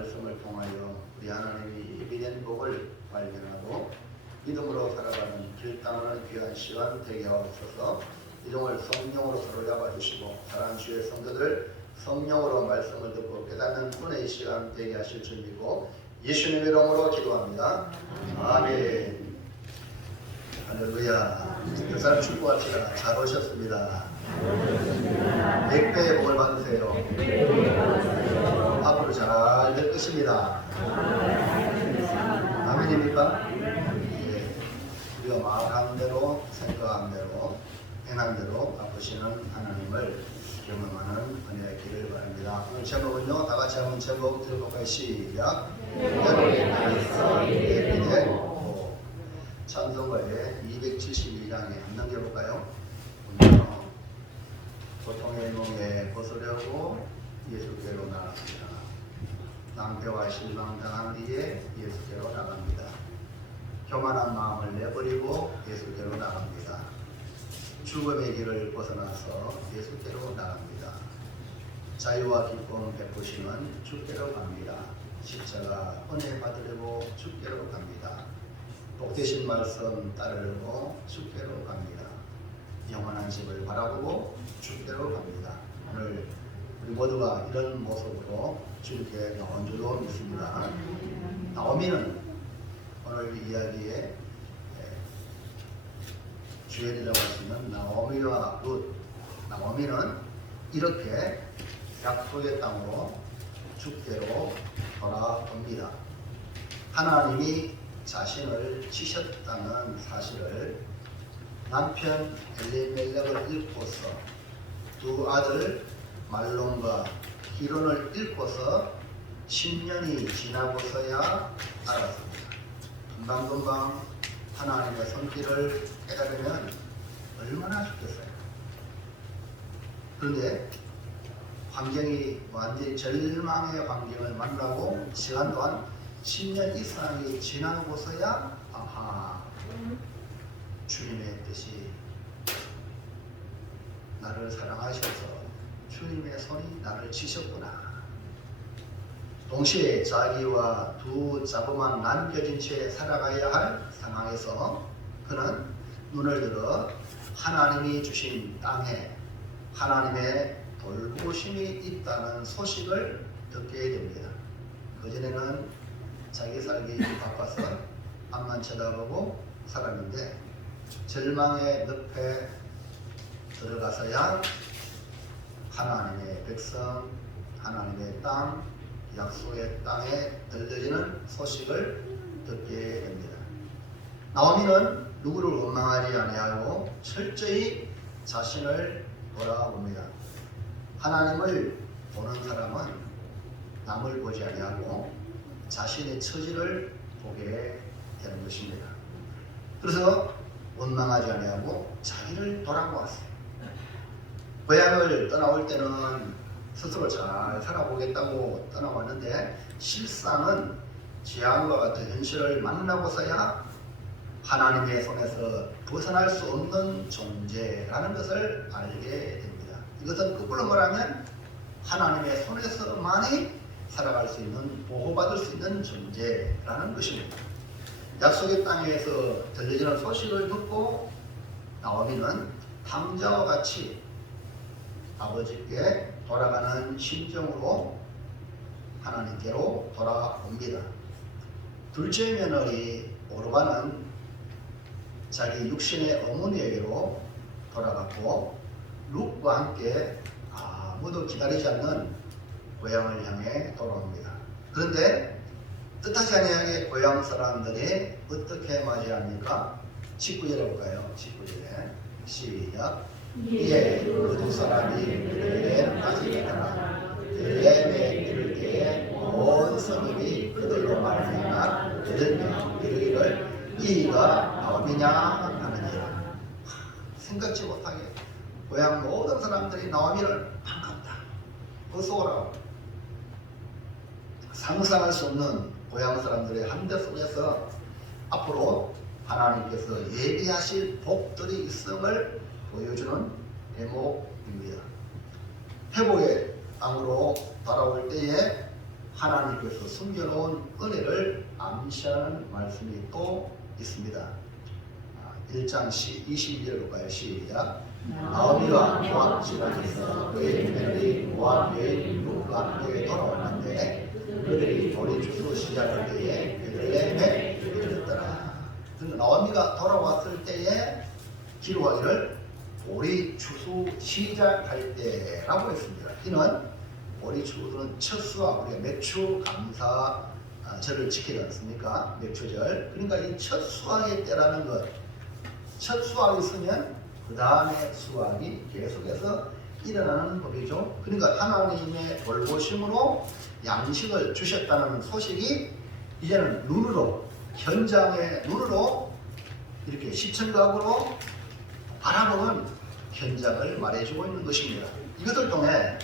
말씀을 통하여 우리 하나님이 예비된 복을 발견하고 믿음으로 살아가는 길 따르는 귀한 시간 되게 하옵소서. 이종을 성령으로 사로잡아 주시고 사랑하는 주의 성도들 성령으로 말씀을 듣고 깨닫는 은혜의 시간 되게 하실 줄 믿고 예수님의 이름으로 기도합니다. 아멘. 할렐루야. 역사를 축복합시다. 잘 오셨습니다. 100배의 복을 받으세요. 앞으로 잘 될 것입니다. 아멘입니까? 예. 우리가 말한 대로 생각한 대로 행한 대로 갚으시는 하나님을 경험하는 은혜의 길을 바랍니다. 오늘 제목은요, 다 같이 한번 제목 들어볼까요? 시작. 찬송가의 272장에 한번 넘겨볼까요? 고통의 몸에 벗으려고 예수께로 나갑니다. 낭패와 실망당한 뒤에 예수께로 나갑니다. 교만한 마음을 내버리고 예수께로 나갑니다. 죽음의 길을 벗어나서 예수께로 나갑니다. 자유와 기쁨 베푸시는 주께로 갑니다. 십자가 은혜 받으려고 주께로 갑니다. 복되신 말씀 따르려고 주께로 갑니다. 영원한 집을 바라보고 주께로 갑니다. 오늘 우리 모두가 이런 모습으로 주께 나온 줄로 믿습니다. 나오미는 오늘 이야기에 주연이라고 할 수 있는 나오미와 룻. 나오미는 이렇게 약속의 땅으로 주께로 돌아옵니다. 하나님이 자신을 치셨다는 사실을 남편 엘리멜렉을 잃고서 두 아들 말론과 기론을 잃고서 10년이 지나고서야 알았습니다. 금방금방 하나님의 손길을 깨달으면 얼마나 좋겠어요. 그런데 환경이 완전히 절망의 환경을 만나고 시간 동안 10년 이상이 지나고서야 아하, 주님의 뜻이 나를 사랑하셔서 주님의 손이 나를 치셨구나. 동시에 자기와 두 자부만 남겨진 채 살아가야 할 상황에서 그는 눈을 들어 하나님이 주신 땅에 하나님의 돌보심이 있다는 소식을 듣게 됩니다. 그전에는 자기 살기 바빠서 앞만 쳐다보고 살았는데 절망의 늪에 들어가서야 하나님의 백성, 하나님의 땅, 약속의 땅에 들려지는 소식을 듣게 됩니다. 나오미는 누구를 원망하지 아니하고 철저히 자신을 돌아봅니다. 하나님을 보는 사람은 남을 보지 아니하고 자신의 처지를 보게 되는 것입니다. 그래서 원망하지 아니하고 자기를 돌아보았어요. 고향을 떠나올 때는 스스로 잘 살아보겠다고 떠나왔는데 실상은 재앙과 같은 현실을 만나고서야 하나님의 손에서 벗어날 수 없는 존재라는 것을 알게 됩니다. 이것은 거꾸로 말하면 하나님의 손에서만이 살아갈 수 있는, 보호받을 수 있는 존재라는 것입니다. 약속의 땅에서 들려지는 소식을 듣고 나오미는 탐자와 같이 아버지께 돌아가는 심정으로 하나님께로 돌아옵니다. 둘째 며느리 오르바는 자기 육신의 어머니에게로 돌아갔고 룻과 함께 아무도 기다리지 않는 고향을 향해 돌아옵니다. 그런데 뜻하지 아니하게 고향 사람들이 어떻게 맞이합니까? 19절에 볼까요? 19절에 시작. 이에 그 두 사람이 그들에게 빠지게 하나 베들레헴에 이를 때에 온 성읍이 그들로 말미암아 들으며 이르기를 이가 나오미냐 하느니라. 생각지 못하게 고향 모든 사람들이 나오미를 반갑다, 어서 오라고. 상상할 수 없는 고향 사람들의 한대 속에서 앞으로 하나님께서 예비하실 복들이 있음을 보여주는 대목입니다. 회복의 땅으로 돌아올 때에 하나님께서 숨겨놓은 은혜를 암시하는 말씀이 또 있습니다. 1장 22절로 가요. 시작. 나오미와 모압 지방에서 그의 며느리 모압 여인 룻과 함께 돌아왔는데 그들이 보리 추수 시작할 때에 베들레헴에 이르렀더라. 나오미가 돌아왔을 때에 기록하기를 보리 추수 시작할 때라고 했습니다. 이는 보리 추수는 첫 수확, 우리가 맥추 감사 절을 지키지 않습니까? 맥추절. 그러니까 이 첫 수확의 때라는 것, 첫 수확이 있으면 그 다음에 수확이 계속해서 일어나는 법이죠. 그러니까 하나님의 돌보심으로 양식을 주셨다는 소식이 이제는 눈으로, 현장의 눈으로 이렇게 시청각으로 바라보는 현장을 말해주고 있는 것입니다. 이것을 통해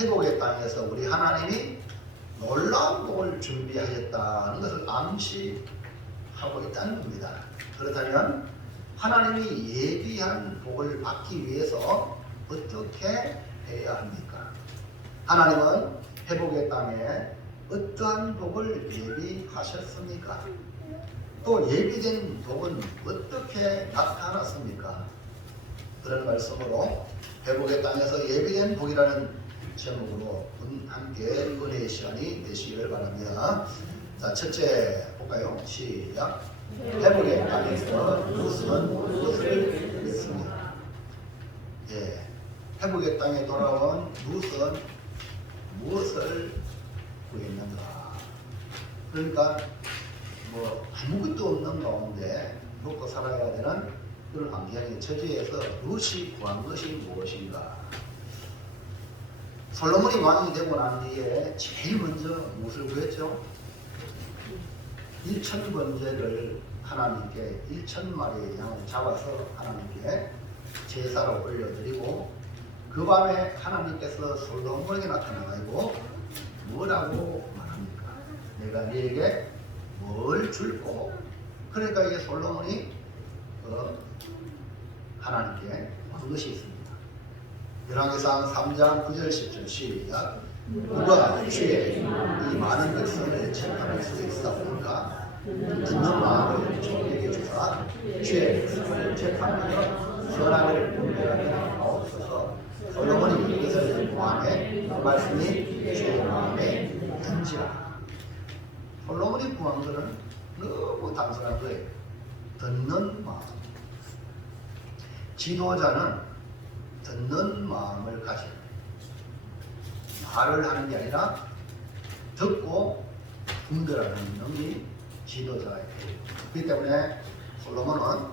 회복의 땅에서 우리 하나님이 놀라운 복을 준비하였다는 것을 암시하고 있다는 겁니다. 그렇다면 하나님이 예비한 복을 받기 위해서 어떻게 해야 합니까? 하나님은 회복의 땅에 어떠한 복을 예비하셨습니까? 또 예비된 복은 어떻게 나타났습니까? 그런 말씀으로 회복의 땅에서 예비된 복이라는 제목으로 함께 은혜의 시간이 되시기를 바랍니다. 자, 첫째 볼까요? 시작. 회복의 땅에서 무엇을 구했습니다. 예, 회복의 땅에 돌아온 룻은 무엇을 구했는가? 그러니까 뭐 아무것도 없는 가운데 먹고 살아야 되는 그런 환경의 처지에서 룻이 구한 것이 무엇인가? 솔로몬이 왕이 되고 난 뒤에 제일 먼저 무엇을 구했죠? 1,000번제를 하나님께 1,000마리의 양을 잡아서 하나님께 제사로 올려드리고 그 밤에 하나님께서 솔로몬에게 나타나가지고 뭐라고 말합니까? 내가 네게 뭘 줄고? 그러니까 이게 솔로몬이 하나님께 한 것이 있습니다. 열왕기상 3장 9절 10절 시작. 누가 주의 이 많은 백성을 재판할 수 있사오니까 듣는 마음을 종에게 주사 주의 백성을 재판하여 선악을 분별하게 하옵소서. 솔로몬이 이것을 구함에 그 말씀이 주의 마음에 든지라. 솔로몬이 구한 것은 너무 단순한 거예요. 듣는 마음. 지도자는 듣는 마음을 가진, 말을 하는 게 아니라 듣고 분별하는 능력이 지도자의 길이에요. 그렇기 때문에 솔로몬은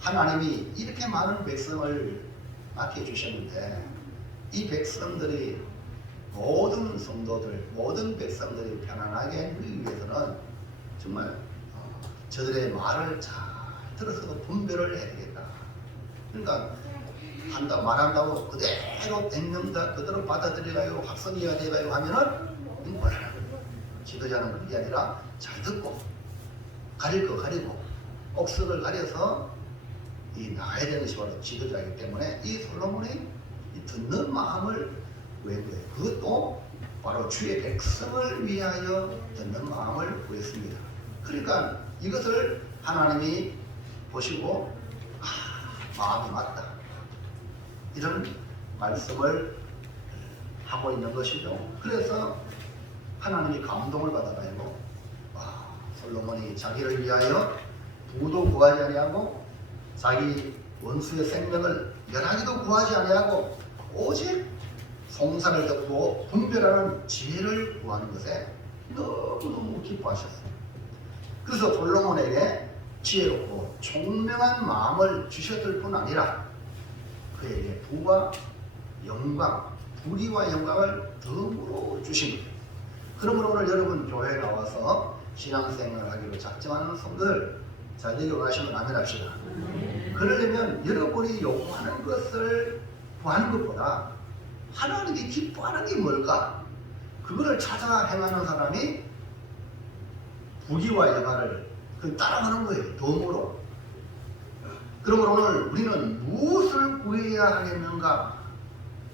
하나님이 이렇게 많은 백성을 맡겨주셨는데 이 백성들이 모든 성도들, 모든 백성들이 편안하게 누리기 위해서는 정말 저들의 말을 잘 들어서 분별을 해야 되겠다. 그러니까 말한다고 그대로 100명 그대로 받아들여가지고 확성해야 되가지고 하면은 곤란하거든요. 지도자는 그게 아니라 잘 듣고 가릴 거 가리고 억석을 가려서 나가야 되는 것이 바로 지도자이기 때문에 이 솔로몬이 이 듣는 마음을 구했고요. 그것도 바로 주의 백성을 위하여 듣는 마음을 구했습니다. 그러니까 이것을 하나님이 보시고 마음이 맞다. 이런 말씀을 하고 있는 것이죠. 그래서 하나님이 감동을 받아가지고 솔로몬이 자기를 위하여 부도 구하지 아니하고 자기 원수의 생명을 멸하기도 구하지 아니하고 오직 송사를 듣고 분별하는 지혜를 구하는 것에 너무너무 기뻐하셨어요. 그래서 솔로몬에게 지혜롭고 총명한 마음을 주셨을 뿐 아니라 그에게 부와 영광, 부리와 영광을 덤으로 주신 거예요. 그러므로 오늘 여러분 교회에 나와서 신앙생활을 하기로 작정하는 성도들 잘 되기를 원하시면 아멘 합시다. 그러려면 여러분이 요구하는 것을 구하는 것보다 하나님이 기뻐하는 게 뭘까? 그거를 찾아 행하는 사람이 부귀와 영화를 따라가는 거예요. 덤으로. 그러므로 오늘 우리는 무엇을 구해야 하겠는가?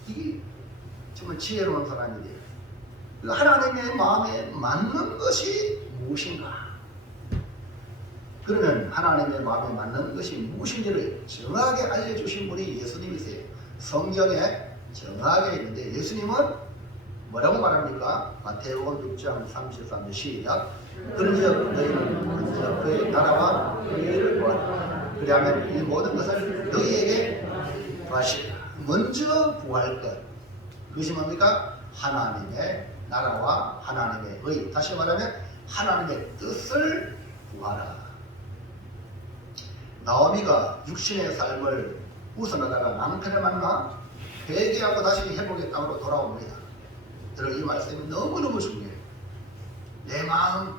이게 정말 지혜로운 사람이 돼요. 하나님의 마음에 맞는 것이 무엇인가? 그러면 하나님의 마음에 맞는 것이 무엇인지를 정확하게 알려주신 분이 예수님이세요. 성경에 정확하게 있는데 예수님은 뭐라고 말합니까? 마태복음 6장 33절 시작. 그런즉 너희는 먼저 그의 나라와 그의 의를 구하라. 그리하면 이 모든 것을 너희에게 더하시리라. 먼저 구할 것. 그것이 뭡니까? 하나님의 나라와 하나님의 의. 다시 말하면 하나님의 뜻을 구하라. 나오미가 육신의 삶을 웃어나다가 남편을 만나 회개하고 다시 회복의 땅으로 돌아옵니다. 여러분, 이 말씀이 너무너무 중요해요. 내 마음,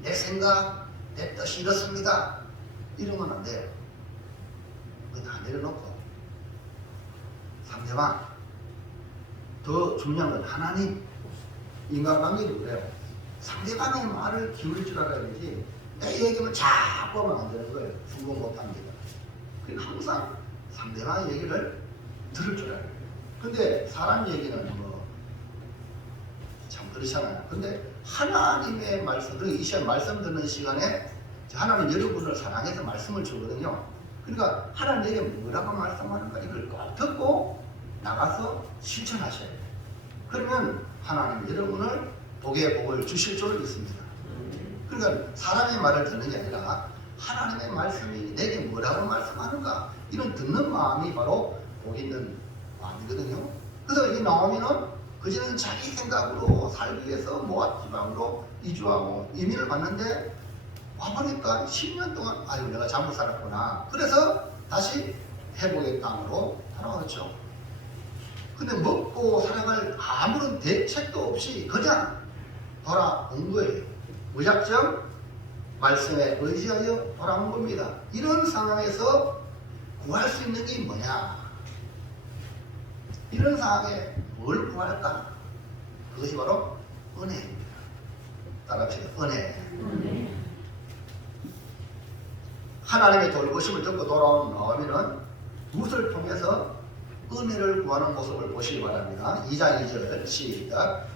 내 생각, 내 뜻이 이렇습니다. 이러면 안 돼요. 그거 다 내려놓고 상대방, 더 중요한 건 하나님. 인간관계도 그래요. 상대방의 말을 기울일 줄 알아야지 내 얘기만 자꾸 하면 안 되는 거예요. 성공 못합니다. 그러니까 항상 상대방의 얘기를 들을 줄 알아요. 근데 사람 얘기는 참 그렇잖아요. 근데 하나님의 말씀, 이 시간 말씀 듣는 시간에 하나님 여러분을 사랑해서 말씀을 주거든요. 그러니까 하나님 얘기 뭐라고 말씀하는가 이걸 꼭 듣고 나가서 실천하셔야 돼요. 그러면 하나님 여러분을 복의 복을 주실 줄 믿습니다. 그러니까 사람의 말을 듣는 게 아니라 하나님의 말씀이 내게 뭐라고 말씀하는가 이런 듣는 마음이 바로 복 있는 마음이거든요. 그래서 이 나오미는 그전에는 자기 생각으로 살기 위해서 모압지방으로 이주하고 이민을 갔는데 와보니까 10년 동안 아유 내가 잘못 살았구나. 그래서 다시 회복의 땅으로 돌아왔죠. 근데 먹고 살아갈 아무런 대책도 없이 그냥 돌아온 거예요. 무작정 말씀에 의지하여 돌아온 겁니다. 이런 상황에서 구할 수 있는 게 뭐냐? 이런 상황에 뭘 구할까? 그것이 바로 은혜입니다. 따라합시다. 은혜. 하나님의 돌보심을 듣고 돌아온 나오미는 룻을 통해서 은혜를 구하는 모습을 보시기 바랍니다. 2장 2절 시작.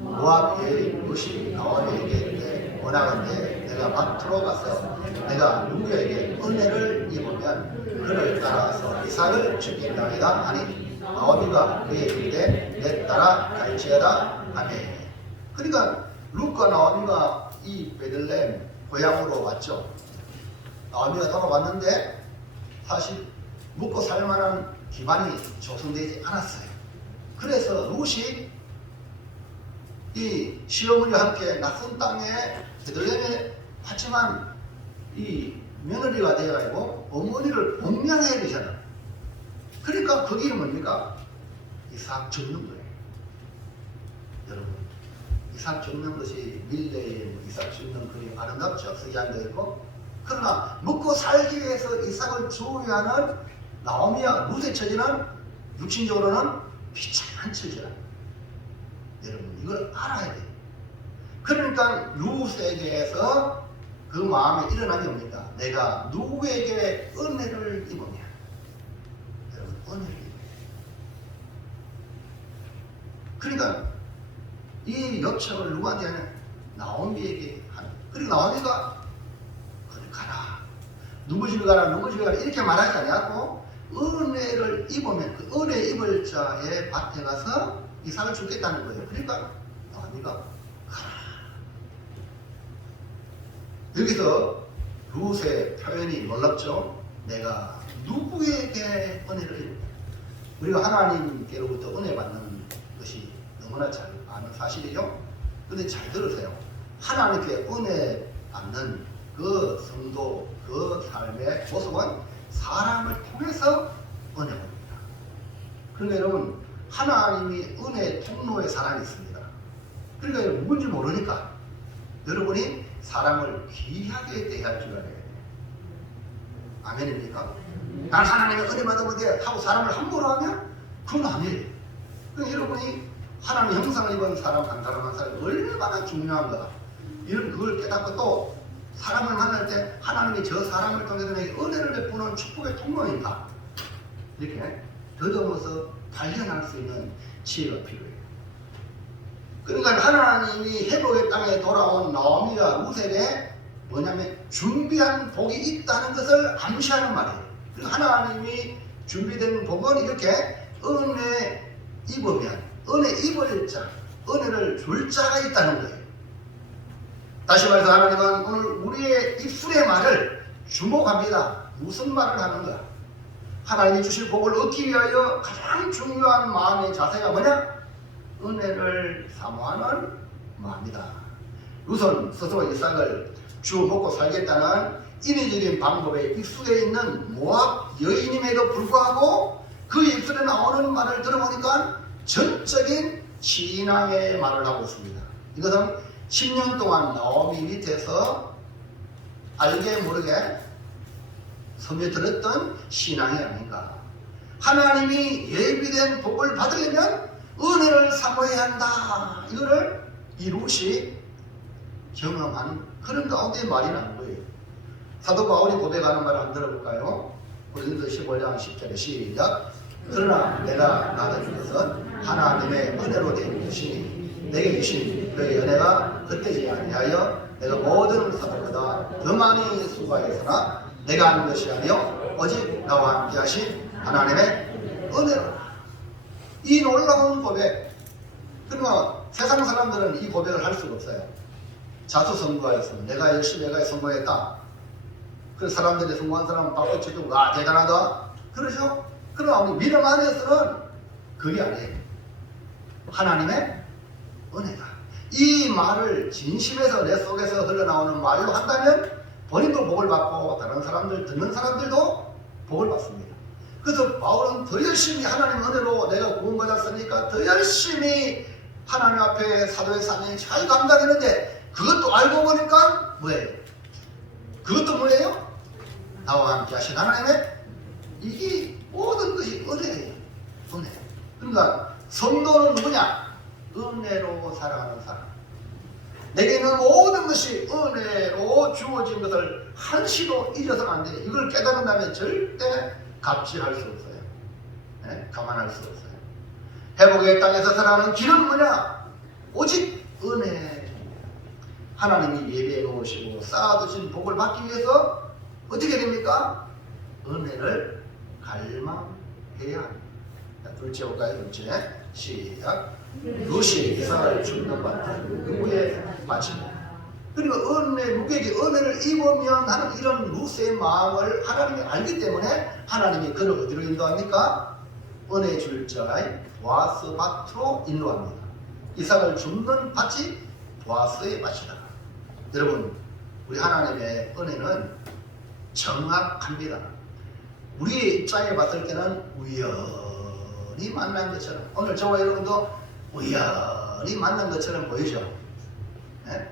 모압의 룻이 나오미에게 이르되 원하건대 내가 밭으로 가서 내가 누구에게 은혜를 입으면 그를 따라서 이삭을 죽인다이다 하니 나오미가 그에게 이르되 내 따라 갈지어다 하매. 그러니까 룻과 나오미가 이 베들레헴 고향으로 왔죠. 나오미가 돌아왔는데 사실 묵고 살만한 기반이 조성되지 않았어요. 그래서 룻이 이 시어머니와 함께 낯선 땅에 베들레헴에 하지만 이 며느리가 되어가지고 어머니를 복양해야 되잖아. 그러니까 거기는 뭡니까? 이삭 죽는 거예요. 여러분, 이삭 죽는 것이 밀레의 이삭 죽는 그림 아름답죠? 서기한도 있고. 그러나 먹고 살기 위해서 이삭을 주어야 하는 나오미와 룻의 처지는 육신적으로는 비참한 처지라. 여러분, 이걸 알아야 돼요. 그러니까 룻에게서 그 마음에 일어나는 게 뭡니까? 내가 누구에게 은혜를 입으면, 여러분, 은혜를 입어요. 그러니까 이 요청을 누구한테 하냐? 나오미에게 하는. 그리고 나오미가 그래 가라, 누구 집에 가라, 누구 집에 가라 이렇게 말하지 않냐고 은혜를 입으면 그 은혜 입을 자의 밭에 가서 이삭을 주겠다는 거예요. 그러니까 나오미가 가라. 여기서 룻의 표현이 놀랍죠. 내가 누구에게 은혜를 입을까? 우리가 하나님께로부터 은혜 받는 것이 너무나 잘 아는 사실이죠. 근데 잘 들으세요. 하나님께 은혜 받는 그 성도, 그 삶의 모습은 사람을 통해서 은혜 옵니다. 그러니까 여러분, 하나님이 은혜 통로의 사람이 있습니다. 그러니까 여러분, 누군지 모르니까 여러분이 사람을 귀하게 대할 줄 알아야 돼요. 아멘입니까? 난 하나님의 은혜 받으면 돼 하고 사람을 함부로 하면 그건 아니에요. 그러니까 여러분이 하나님의 형상을 입은 사람 한 사람 한 사람이 얼마나 중요한가, 이런 그걸 깨닫고 또 사람을 만날 때 하나님이 저 사람을 통해서 내게 은혜를 베푸는 축복의 통로인가, 이렇게 더듬어서 발견할 수 있는 지혜가 필요해요. 그러니까 하나님이 회복의 땅에 돌아온 나오미와 루셀에 뭐냐면 준비한 복이 있다는 것을 암시하는 말이에요. 하나님이 준비된 복은 이렇게 은혜 입으면 은혜 입을 자, 은혜를 줄 자가 있다는 거예요. 다시 말해서 하나님은 오늘 우리의 입술의 말을 주목합니다. 무슨 말을 하는가? 하나님이 주실 복을 얻기 위하여 가장 중요한 마음의 자세가 뭐냐? 은혜를 사모하는 마음이다. 우선 스스로 이삭을 주워 먹고 살겠다는 인위적인 방법에 익숙해 있는 모압 여인임에도 불구하고 그 입술에 나오는 말을 들어보니까 전적인 신앙의 말을 하고 있습니다. 이것은 10년 동안 나오미 밑에서 알게 모르게 스며들었던 신앙이 아닌가. 하나님이 예비된 복을 받으려면 은혜를 사모해야 한다. 이거를 이루시 경험한 그런 가운데 말이 나는 거예요. 사도 바울이 고백하는 말을 한번 들어볼까요? 고린도 15장 10절에 시작. 그러나 내가 나는 것은 하나님의 은혜로 된 것이니 내게 주신 그의 은혜가 헛되지 아니하여 내가 모든 사람보다 더 많이 수고하였으나 내가 하는 것이 아니요 오직 나와 함께 하신 하나님의 은혜로다. 이 놀라운 고백. 그러나 세상 사람들은 이 고백을 할 수가 없어요. 자수성가해서 내가 열심히 내가 성공했다. 그래서 사람들이 성공한 사람은 박수 치고 와 대단하다 그러죠. 그러나 우리 믿음 안에서는 그게 아니에요. 하나님의 은혜다. 이 말을 진심에서 내 속에서 흘러나오는 말로 한다면 본인도 복을 받고 다른 사람들 듣는 사람들도 복을 받습니다. 그래서 바울은 더 열심히 하나님 은혜로 내가 구원받았으니까 더 열심히 하나님 앞에 사도의 사명이 잘 감당했는데 그것도 알고 보니까 뭐예요? 그것도 뭐예요? 나와 함께 하신 하나님의 이게 모든 것이 은혜예요. 은혜. 그러니까 성도는 누구냐? 은혜로 살아가는 사람. 내게 있는 모든 것이 은혜로 주어진 것을 한시도 잊어서는 안 돼요. 이걸 깨달은다면 절대 갑질할 수 없어요. 네? 감안할 수 없어요. 회복의 땅에서 살아가는 길은 뭐냐? 오직 은혜. 하나님이 예배해 놓으시고 쌓아두신 복을 받기 위해서 어떻게 됩니까? 은혜를 갈망해야 합니다. 둘째 볼까요? 둘째. 시작. 룻이 이삭을 줍는 같은 누구의 마침입니다. 그리고 누구에게 은혜를 입으면 하는 이런 룻의 마음을 하나님이 알기 때문에 하나님이 그를 어디로 인도합니까? 은혜 줄 자의 보아스 밭으로 인도합니다. 이삭을 줍는 밭이 보아스의 밭이다. 여러분, 우리 하나님의 은혜는 정확합니다. 우리의 입장에 봤을 때는 우연히 만난 것처럼, 오늘 저와 여러분도 우연히 만난 것처럼 보이죠? 네?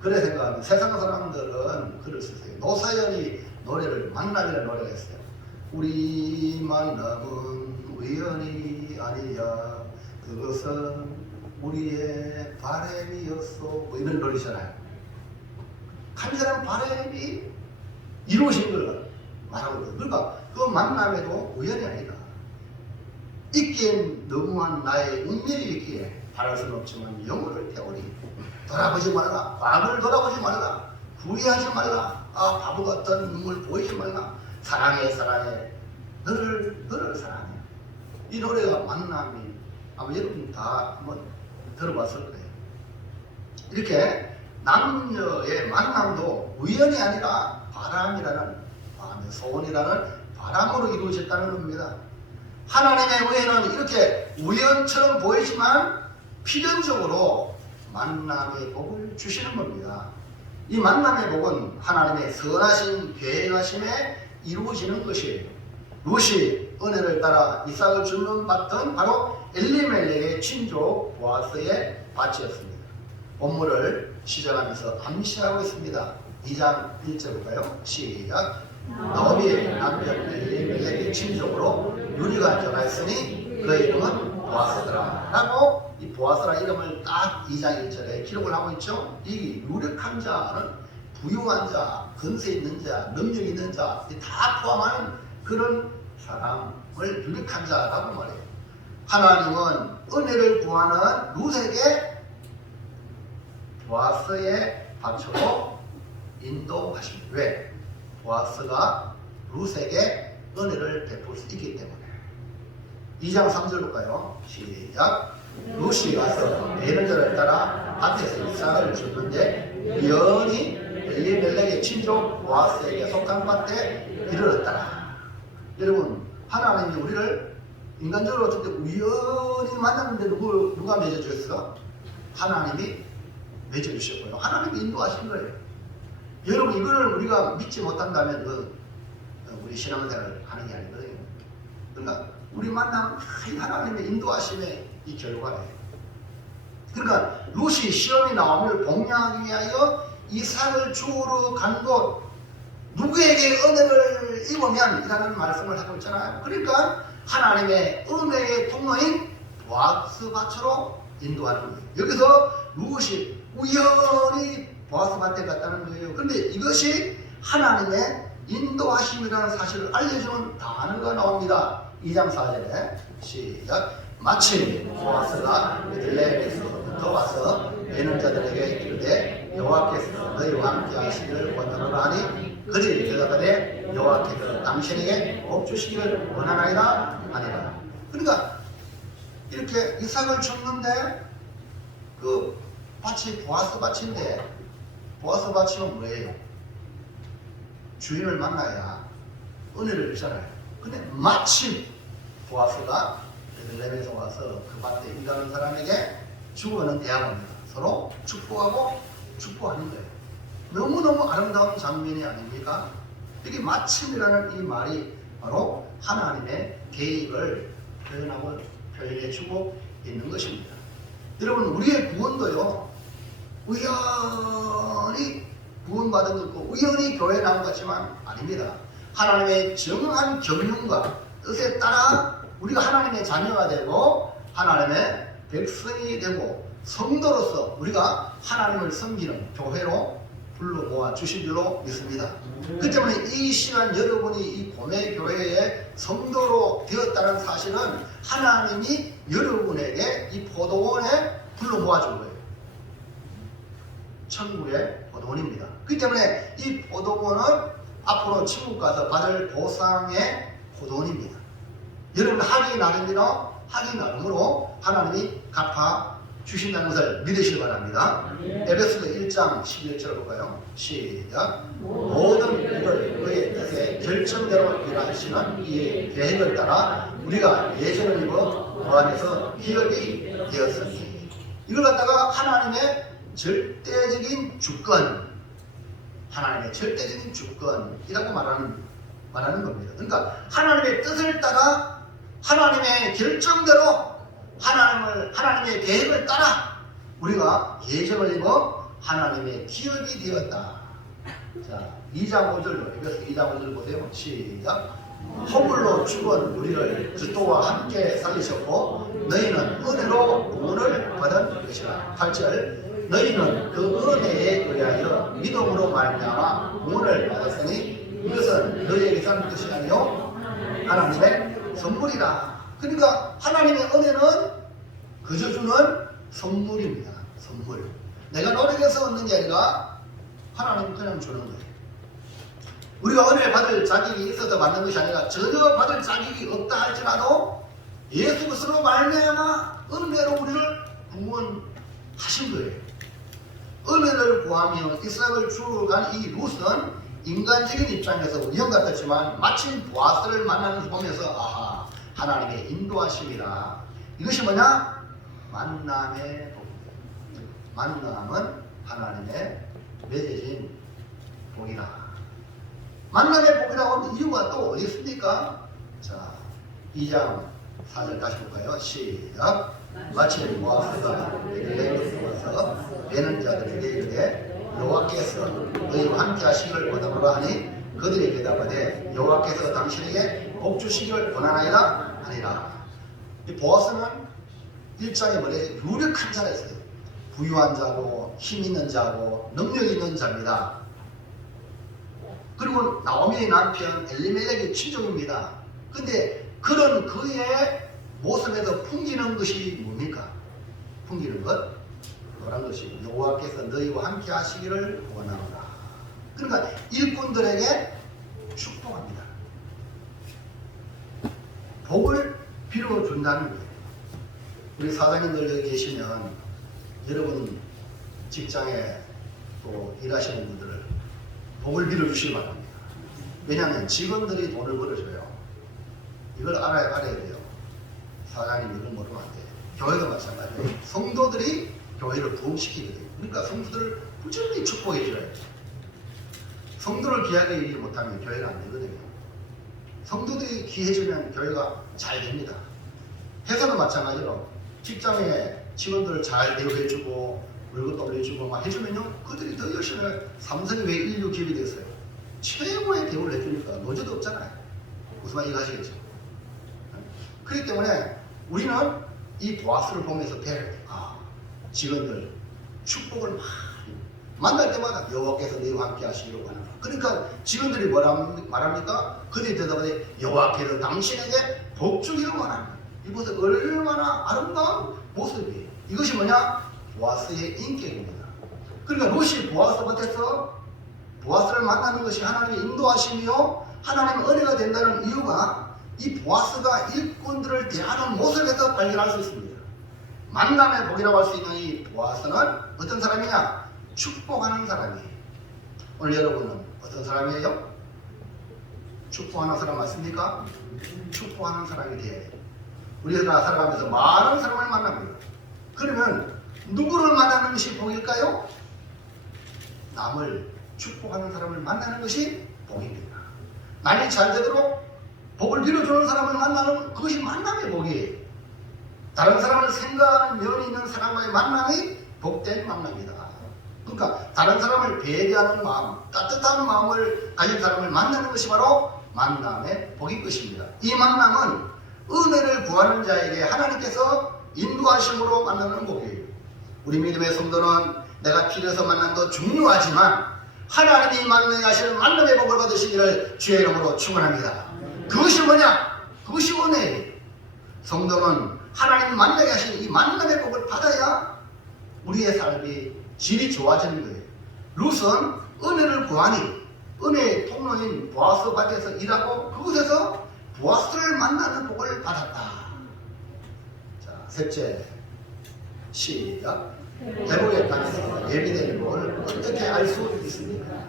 그래 생각합니다. 세상 사람들은 글을 쓰세요. 노사연이 노래를 만남이라는 노래가 있어요. 우리 만남은 우연이 아니야 그것은 우리의 바람이었어. 뭐 이런 노래잖아요. 간절한 바람이 이루어진 걸 말하고 있어요. 그러니까 그 만남에도 우연이 아니다. 있기엔 너무한 나의 운명이 있기에 바랄 수는 없지만 영혼을 태우리. 돌아보지 말라. 과거를 돌아보지 말라. 후회하지 말라. 아 바보 같은 눈물 보이지 말라. 사랑해 사랑해. 너를 사랑해. 이 노래가 만남이 아마 여러분 다 한번 들어봤을 거예요. 이렇게 남녀의 만남도 우연이 아니라 바람이라는 마음의 소원이라는 바람으로 이루어졌다는 겁니다. 하나님의 은혜는 이렇게 우연처럼 보이지만 필연적으로 만남의 복을 주시는 겁니다. 이 만남의 복은 하나님의 선하신 계획하심에 이루어지는 것이에요. 룻이 은혜를 따라 이삭을 줍는 밭은 바로 엘리멜렉의 친족 보아스의 밭이었습니다. 본문을 시작하면서 암시하고 있습니다. 2장 1절 볼까요? 시작. 나오미의 남편 엘리멜렉의 친족으로 룻이가 전하였으니 그의 이름은 보아스더라 라고 이 보아스라 이름을 딱 2장 1절에 기록을 하고 있죠. 이 유력한 자는 부유한 자, 건세 있는 자, 능력 있는 자 다 포함하는 그런 사람을 유력한 자라고 말해요. 하나님은 은혜를 구하는 룻에게 보아스의 밭으로 인도하십니다. 왜? 보아스가 룻에게 은혜를 베풀 수 있기 때문에. 2장 3절 볼까요? 시작. 룻이 가서 베르자를 따라 밭에서 이삭을 줬는데 우연히 엘리멜렉의 친족 보아스에게 속한 밭에 이르렀더라. 여러분, 하나님이 우리를 인간적으로 어떻게 우연히 만났는데 누가 맺어주셨어? 하나님이 맺어주셨고요. 하나님이 인도하신 거예요. 여러분, 이거를 우리가 믿지 못한다면 우리 신앙생활을 하는 게 아니거든요. 그러니까 우리 만남 하나님의 인도하심의 이 결과예요. 그러니까 룻이 시험이 나옴을 복양하기 위하여 이삭을 주우러 간 곳, 누구에게 은혜를 입으면 이라는 말씀을 하고 있잖아요. 그러니까 하나님의 은혜의 통로인 보아스 밭으로 인도하는 거예요. 여기서 룻이 우연히 보아스 밭에 갔다는 거예요. 그런데 이것이 하나님의 인도하심이라는 사실을 알려주는 단어가 나옵니다. 2장 4절에 시작. 마침 보아스가 베들레헴에서부터 와서 베는 자들에게 이르되 여호와께서 너희와 함께 하시기를 원하노라 하니 그들이 대답하되 여호와께서 당신에게 복 주시기를 원하나이다 하니라. 그러니까 이렇게 이삭을 줬는데 그 밭이 보아스 밭인데, 보아스 밭이면 뭐예요? 주인을 만나야 은혜를 주잖아요. 근데 마침 보아스가 베들레헴에서 와서 그 밭에 일하는 사람에게 주어는 대합합니다. 서로 축복하고 축복하는 거예요. 너무너무 아름다운 장면이 아닙니까? 이게 마침이라는 이 말이 바로 하나님의 계획을 표현해주고 있는 것입니다. 여러분, 우리의 구원도요, 우연히 구원받은 것고 우연히 교회에 나온 것 같지만 아닙니다. 하나님의 정한 경륜과 뜻에 따라 우리가 하나님의 자녀가 되고 하나님의 백성이 되고 성도로서 우리가 하나님을 섬기는 교회로 불러 모아 주신 줄로 믿습니다. 그 때문에 이 시간 여러분이 이 고매 교회의 성도로 되었다는 사실은 하나님이 여러분에게 이 포도원에 불러 모아준 거예요. 천국의 포도원입니다. 그렇기 때문에 이 포도원은 앞으로 천국 가서 받을 보상의 포도원입니다. 여러분 하기 나름으로 하나님이 갚아 주신다는 것을 믿으시기 바랍니다. 에베소서 1장 11절 볼까요? 시작. 모든 일을 그의 뜻에 결정대로 일하시는 이의 계획을 따라 우리가 예전을 입어 그 안에서 기업이 되었으니. 이걸 갖다가 하나님의 절대적인 주권, 하나님의 절대적인 주권이라고 말하는 겁니다. 그러니까 하나님의 뜻을 따라 하나님의 결정대로 하나님의 계획을 따라 우리가 예정을 입어 하나님의 기업이 되었다. 자, 2장 5절로 에베소 2장 5절 보세요. 시작. 허물로 죽은 우리를 그리스도와 함께 살리셨고 너희는 은혜로 구원을 받은 것이라. 8절. 너희는 그 은혜에 의하여 믿음으로 말미암아 구원을 받았으니 이것은 너희에게서 난 것이 아니요 하나님의 선물이라. 그러니까 하나님의 은혜는 그저 주는 선물입니다. 선물. 내가 노력해서 얻는 게 아니라 하나님은 그냥 주는 거예요. 우리가 은혜를 받을 자격이 있어서 받는 것이 아니라 전혀 받을 자격이 없다 할지라도 예수 그리스도로 말미암아 은혜로 우리를 구원하신 거예요. 은혜를 구하며 이삭을 주우러 간 이 룻은 인간적인 입장에서 우연 같았지만 마침 보아스를 만나는 것을 보면서 아하, 하나님의 인도하심이라. 이것이 뭐냐? 만남의 복. 만남은 하나님의 맺어진 복이라. 만남의 복이라고 하는 이유가 또 어디 있습니까? 자, 2장 4절 다시 볼까요? 시작. 마침 보아스가 베들레헴에서 와서 베는 자들에게 이르되 여호와께서 너희와 함께 하시기를 원하노라 하니 그들이 대답하되 여호와께서 당신에게 복 주시기를 원하나이다 하니라. 이 보아스는 일장에 뭐래? 유력한 자가 있어요. 부유한 자고 힘 있는 자고 능력 있는 자입니다. 그리고 나오미의 남편 엘리멜렉의 친족입니다. 근데 그런 그의 모습에서 풍기는 것이 뭡니까? 풍기는 것? 노란 것이 여호와께서 너희와 함께 하시기를 원하노라. 그러니까 일꾼들에게 축복합니다. 복을 빌어준다는 거예요. 우리 사장님들 여기 계시면 여러분 직장에 또 일하시는 분들을 복을 빌어주시기 바랍니다. 왜냐하면 직원들이 돈을 벌어줘요. 이걸 알아야 돼요. 사장님 이걸 모르면 안 돼요. 교회도 마찬가지예요. 성도들이 교회를 부흥시키거든요. 그러니까 성도들을 부지런히 축복해 줘야 돼요. 성도를 귀하게 일을 못하면 교회가 안 되거든요. 성도들이 귀해주면 교회가 잘 됩니다. 회사도 마찬가지로 직장에 직원들을 잘 대우해주고 월급도 올려주고 막 해주면요, 그들이 더 열심히 해요. 삼성이 왜 인류 기업이 됐어요? 최고의 대우를 해주니까 노조도 없잖아요. 무슨 말인지 아시겠죠? 그렇기 때문에 우리는 이 보아스를 보면서 배워야 돼요. 직원들 축복을 많이 만날 때마다 여호와께서 너희와 함께 하시기를 원하노라. 그러니까 직원들이 뭐라 말합니까? 그들이 대답하되 여호와께서 당신에게 복 주기를 원합니다. 이것은 얼마나 아름다운 모습이에요. 이것이 뭐냐? 보아스의 인격입니다. 그러니까 롯이 보아스 곁에서 보아스를 만나는 것이 하나님의 인도하심이요 하나님의 은혜가 된다는 이유가 이 보아스가 일꾼들을 대하는 모습에서 발견할 수 있습니다. 만남의 복이라고 할 수 있는 이 보아스는 어떤 사람이냐? 축복하는 사람이에요. 오늘 여러분은 어떤 사람이에요? 축복하는 사람 맞습니까? 축복하는 사람이 돼야 돼요. 우리가 살아가면서 많은 사람을 만납니다. 그러면 누구를 만나는 것이 복일까요? 남을 축복하는 사람을 만나는 것이 복입니다. 남이 잘 되도록 복을 빌어주는 사람을 만나는 그것이 만남의 복이에요. 다른 사람을 생각하는 면이 있는 사람과의 만남이 복된 만남이다. 그러니까 다른 사람을 배려하는 마음, 따뜻한 마음을 가진 사람을 만나는 것이 바로 만남의 복일 것입니다. 이 만남은 은혜를 구하는 자에게 하나님께서 인도하심으로 만나는 복이에요. 우리 믿음의 성도는 내가 필요해서 만난 것 중요하지만 하나님이 만나시는 만남의 복을 받으시기를 주의 이름으로 축원합니다. 그것이 뭐냐? 그것이 은혜예요. 성도는 하나님 만나게 하신 이 만남의 복을 받아야 우리의 삶이 질이 좋아지는 거예요. 룻은 은혜를 구하니 은혜의 통로인 보아스 밭에서 일하고 그곳에서 보아스를 만나는 복을 받았다. 자, 셋째 시작. 회복의 땅에서 예비된 복을 어떻게 알 수 있습니까?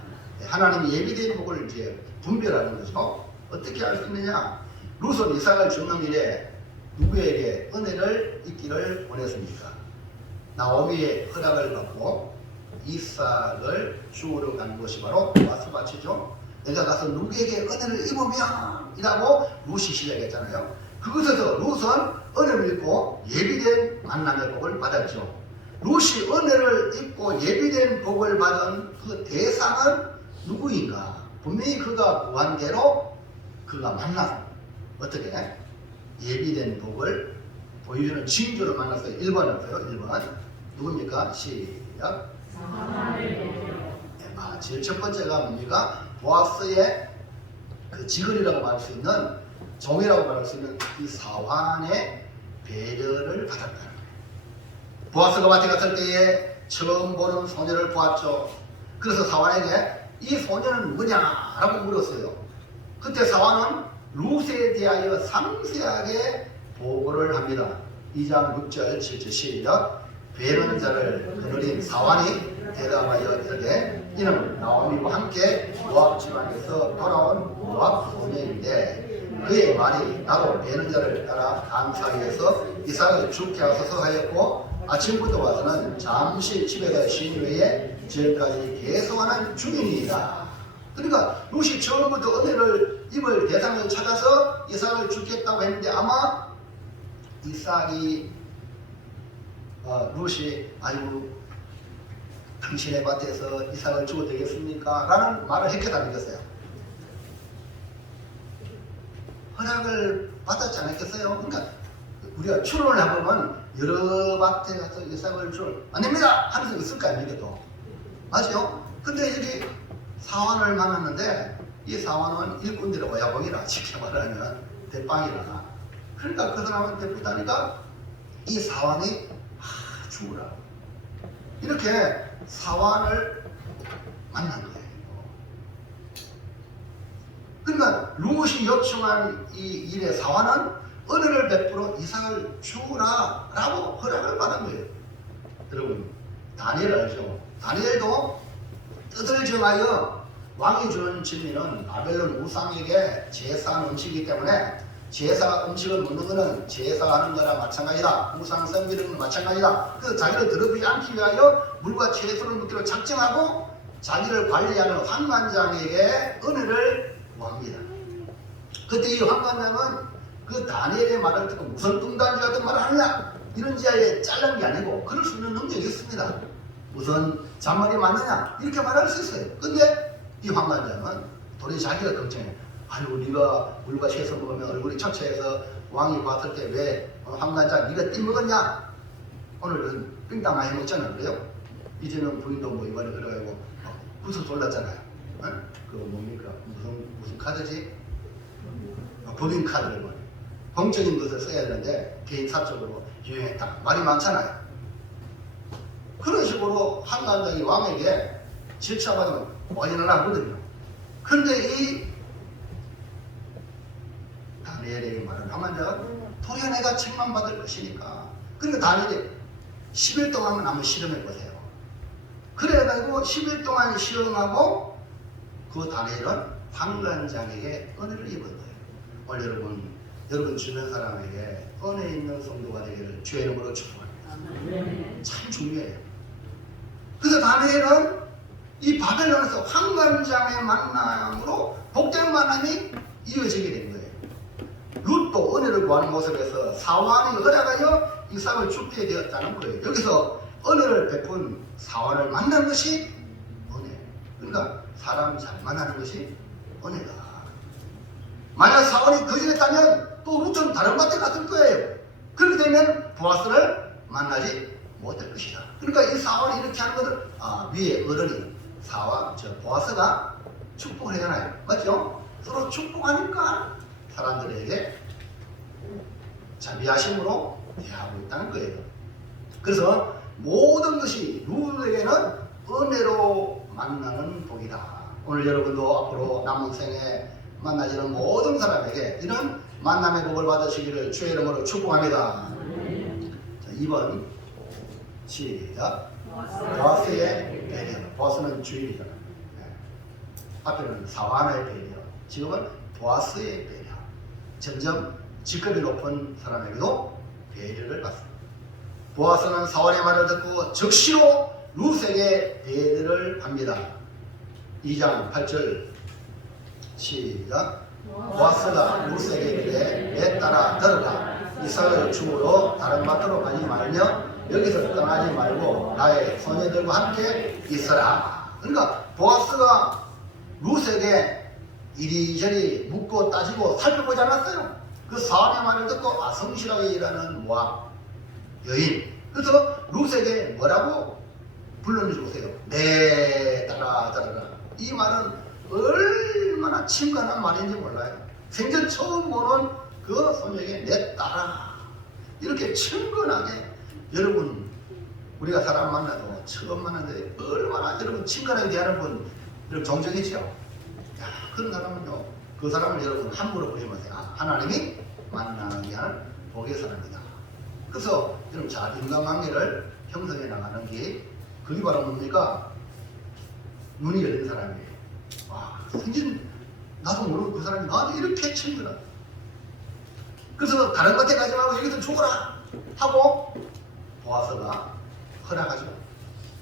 하나님이 예비된 복을 이제 분별하는 거죠. 어떻게 알 수 있느냐? 룻은 이삭을 죽는 일에 누구에게 은혜를 잊기를 원했습니까? 나오미의 허락을 받고 이삭을 주우러 간 것이 바로 보아스 밭이죠. 내가 가서 누구에게 은혜를 입으면 이라고 룻이 시작했잖아요. 그것에서 룻은 은혜를 입고 예비된 만남의 복을 받았죠. 룻이 은혜를 입고 예비된 복을 받은 그 대상은 누구인가? 분명히 그가 구한 대로 그가 만나서 어떻게 예비된 복을 보여주는 징조를 만났어요. 1번이었어요. 1번 누굽니까? 시작. 제일 첫 번째가 뭡니까? 보아스의 그 직원이라고 말할 수 있는 종이라고 말할 수 있는 이 사환의 배려를 받았다는 거예요. 보아스가 밭에 갔을 때에 처음 보는 소녀를 보았죠. 그래서 사환에게 이 소녀는 누구냐라고 물었어요. 그때 사환은 룻에 대하여 상세하게 보고를 합니다. 2장 6절 7절 시작. 베는 자를 거느린 사환이 대답하여 이르되 이는 나오미와 함께 모압 지방에서 돌아온 모압 소녀인데 그의 말이 나도 베는 자를 따라 간 사이에서 이삭을 죽게 하소서 하였고 아침부터 와서는 잠시 집에서 쉰 후에 저까지 계속하는 중인이다. 그러니까 룻이 처음부터 은혜를 입을 대상을 찾아서 이삭을 죽겠다고 했는데 아마 이삭이 룻이 아이고 당신의 밭에서 이삭을 죽어도 되겠습니까? 라는 말을 했겠다 믿었어요. 허락을 받았지 않았겠어요? 그러니까 우리가 추론을 해보면 여러 밭에 가서 이삭을 줄 안됩니다 하는 수 있을 거 아니겠죠? 맞죠? 근데 여기 사환을 만났는데 이 사환은 일꾼들의 오야봉이라 쉽게 말하면 대빵이라 그러니까 그 사람한테 부다니까 이 사환이 죽으라. 이렇게 사환을 만난 거예요. 그러니까 룻이 요청한 이 일의 사환은 은혜를 베풀어 이삭을 주라 라고 허락을 받은 거예요. 여러분 다니엘 알죠? 다니엘도 뜻을 정하여 왕이 주는 진미는 바벨론 우상에게 제사 음식이기 때문에 제사 음식을 먹는 것은 제사하는 거나 마찬가지다. 우상 섬기는 것과 마찬가지다. 그래서 자기를 더럽히지 않기 위하여 물과 채소를 먹기로 작정하고 자기를 관리하는 환관장에게 은혜를 구합니다. 그때 이 환관장은 그 다니엘의 말을 듣고 무슨 뚱단지 같은 말을 하느냐 이런 지하에 잘른 게 아니고 그럴 수 있는 능력이 있습니다. 무슨 잔말이 맞느냐 이렇게 말할 수 있어요. 근데 이 환관장은 도리 자기가 걱정해. 아이고 네가 물과 채소 먹으면 얼굴이 처체해서 왕이 봤을 때 왜 환관장 네가 띠먹었냐? 오늘은 빙당 많이 먹잖아. 그래요? 이제는 부인도 뭐 이번에 그래가지고 구슬 돌렸잖아요. 그 뭡니까? 무슨 카드지? 법인카드를 말이에요. 공적인 것을 써야 되는데 개인 사적으로 유행했다. 말이 많잖아요. 그런 식으로 환관장이 왕에게 질차받으면 와인을 하거든요. 그런데 이 다니엘에게 말은 환관장은 도리어 내가 책망받을 것이니까. 그러니까 다니엘이 10일 동안은 한번 실험해보세요. 그래가지고 10일 동안 실험하고 그 다니엘은 환관장에게 은혜를 입은 거예요. 오늘 여러분 주변 사람에게 은혜 있는 성도가 되기를 주의 이름으로 축복합니다. 참 중요해요. 그래서 다니엘은 이 바벨론에서 환관장의 만남으로 복된 만남이 이어지게 된 거예요. 룻도 은혜를 구하는 모습에서 사환이 허락하여 이삭을 죽게 되었다는 거예요. 여기서 은혜를 베푼 사환을 만난 것이 은혜. 그러니까 사람 잘 만나는 것이 은혜다. 만약 사환이 거절했다면 또 룻은 다른 밭에 갔을 거예요. 그렇게 되면 보아스를 만나지 못할 것이다. 그러니까 이 사환이 이렇게 하는 것을 위에 어른이 보아스가 축복을 하잖아요. 맞죠? 서로 축복하니까 사람들에게 자비하심으로 대하고 있다는 거예요. 그래서 모든 것이 룻에게는 은혜로 만나는 복이다. 오늘 여러분도 앞으로 남은 생에 만나지는 모든 사람에게 이런 만남의 복을 받으시기를 주의 이름으로 축복합니다. 자, 2번 시작. 보아스의 배려. 보아스는 주인이잖아요. 앞에는 사환의 배려, 지금은 보아스의 배려. 점점 직급이 높은 사람에게도 배려를 받습니다. 보아스는 사환의 말을 듣고 즉시로 룻에게 배려를 합니다. 2장 8절 시작. 보아스가 룻에게 이르되 내 딸아 들어라. 이삭을 주우러 다른 밭으로 가지 말며 여기서 떠나지 말고 나의 소녀들과 함께 있어라. 그러니까 보아스가 룻에게 이리저리 묻고 따지고 살펴보지 않았어요. 그 사환의 말을 듣고 성실하게 일하는 모압 여인. 그래서 룻에게 뭐라고 불렀는지 보세요. 내 딸아 들어라. 이 말은 얼마나 친근한 말인지 몰라요. 생전 처음 보는 그 소녀에게 내 딸아. 이렇게 친근하게. 여러분 우리가 사람 만나도 처음 만났는데 얼마나 여러분 친근하게 대하는 분 여러분 정정이죠. 그런 사람은요, 그 사람을 여러분 함부로 보지 마세요. 하나님이 만나게 하는 복의 사람이다. 그래서 여러분 잘 인간관계를 형성해 나가는 게 그게 바로 뭡니까? 눈이 열린 사람이에요. 생긴 나도 모르고 그 사람이 나한테 이렇게 친구나. 그래서 다른 밭에 가지 말고 여기서 죽어라 하고 보아스가 허락하죠.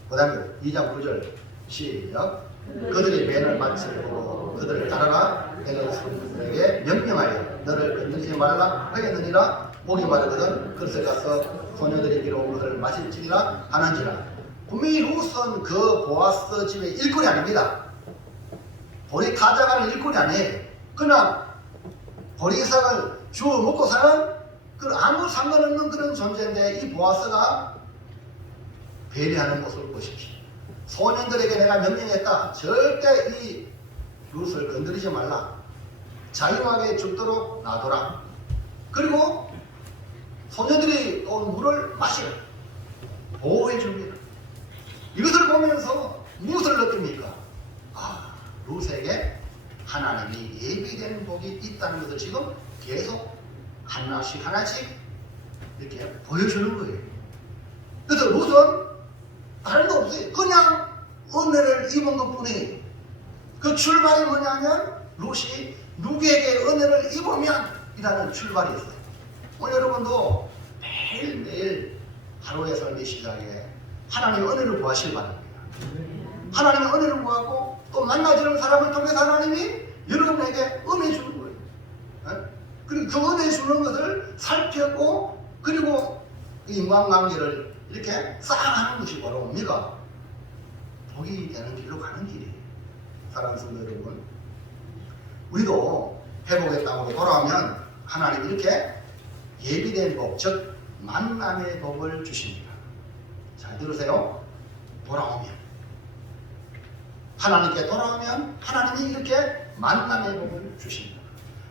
그 다음에 2장 9절 시작. 그들이 맨을 마치고 보고 그들을 따라라. 내가 그들에게 명령하여 너를 건드리지 말라 하였느니라. 목이 마르거든 그릇에 가서 소녀들이 비로운 것을 마실지니라 하는지라. 분명히 룻은 그 보아스 집의 일꾼이 아닙니다. 보리 타작하는 일꾼이 아니에요. 그러나 보리삭을 주워 먹고 사는 그 아무 상관없는 그런 존재인데 이 보아스가 배려하는 모습을 보십시오. 소년들에게 내가 명령했다. 절대 이 룻을 건드리지 말라. 자유하게 죽도록 놔둬라. 그리고 소녀들이 또 물을 마시라. 보호해 줍니다. 이것을 보면서 무엇을 느낍니까? 아, 룻에게 하나님이 예비된 복이 있다는 것을 지금 계속 하나씩 이렇게 보여주는 거예요. 그래서 룻은 다른 거 없어요. 그냥 은혜를 입은 것 뿐이에요. 그 출발이 뭐냐면 룻이 누구에게 은혜를 입으면 이라는 출발이 있어요. 오늘 여러분도 매일매일 하루의 삶의 시작에 하나님의 은혜를 구하시기 바랍니다. 하나님의 은혜를 구하고 또 만나지는 사람을 통해서 하나님이 여러분에게 은혜 주는 거예요. 그리고 그 은혜 주는 것을 살펴고 그리고 인간관계를 이렇게 쌓아가는 것이 바로 뭡니까? 복이 되는 길로 가는 길이에요. 사랑하는 성도 여러분, 우리도 회복의 땅으로 돌아오면 하나님 이렇게 예비된 복, 즉 만남의 복을 주십니다. 잘 들으세요. 돌아오면 하나님께 돌아오면 하나님이 이렇게 만남의 복을 주십니다.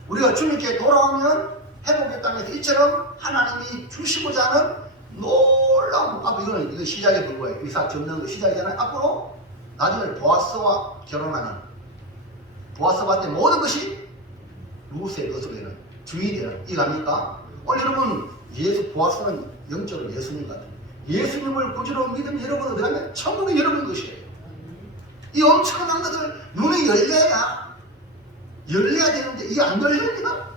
우리가 주님께 돌아오면 회복의 땅에서 이처럼 하나님이 주시고자 하는 놀라운, 이거는 이거 시작에 본 거예요. 이삭 접는 거 시작이잖아요. 앞으로 나중에 보아스와 결혼하는, 보아스한테 모든 것이 룻의 것으로 되는 주인이 되는 이거 아닙니까? 오늘 여러분, 보아스는 영적으로 예수님 같아요. 예수님을 구주로 믿으면 여러분 어디 가면 천국이 여러분 것이에요. 이 엄청난 것을 눈이 열려야 되는데 이게 안 열리냐?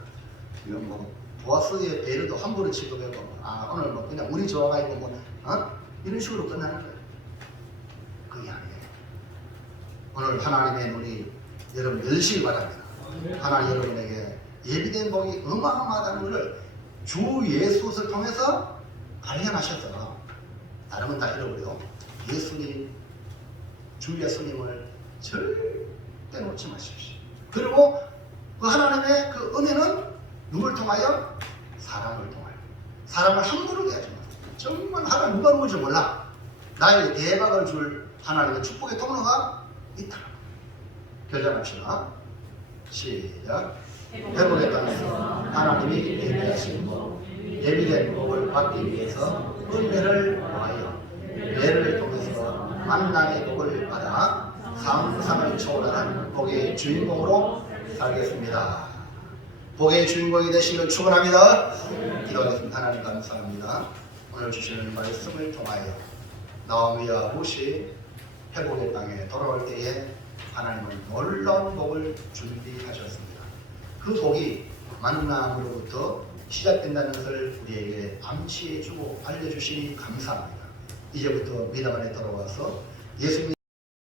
이건 뭐 보아스의 배려도 함부로 치고 배우고 오늘 뭐 그냥 우리 좋아가지고 뭐 이런 식으로 끝나는 거예요. 그게 아니에요. 오늘 하나님의 눈이 여러분 열시기 바랍니다. 하나님 여러분에게 예비된 복이 어마어마하다는 것을 주 예수를 통해서 발견하셔서 다른 건 다 잃어버려. 예수님, 주 예수님을 절대 놓지 마십시오. 그리고 그 하나님의 그 은혜는 누굴 통하여? 사람을 통하여. 사람을 함부로 대하지 마세요. 정말 하나님 누가 누굴지 몰라. 나에게 대박을 줄 하나님의 축복의 통로가 있다. 결정합시다. 시작. 회복의 땅에서 하나님이 예비하신 복, 예비된 복을 받기 위해서 은혜를 구하여 예를 통해서 만남의 복을 받아 상상을 초월하는 복의 주인공으로 살겠습니다. 복의 주인공이 되시길 축원합니다. 기도하겠습니다. 하나님 감사합니다. 오늘 주시는 말씀을 통하여 나오미와 룻이 회복의 땅에 돌아올 때에 하나님은 놀라운 복을 준비하셨습니다. 그 복이 만남으로부터 시작된다는 것을 우리에게 암시해주고 알려주시니 감사합니다. 이제부터 믿음 안에 들어와서 예수님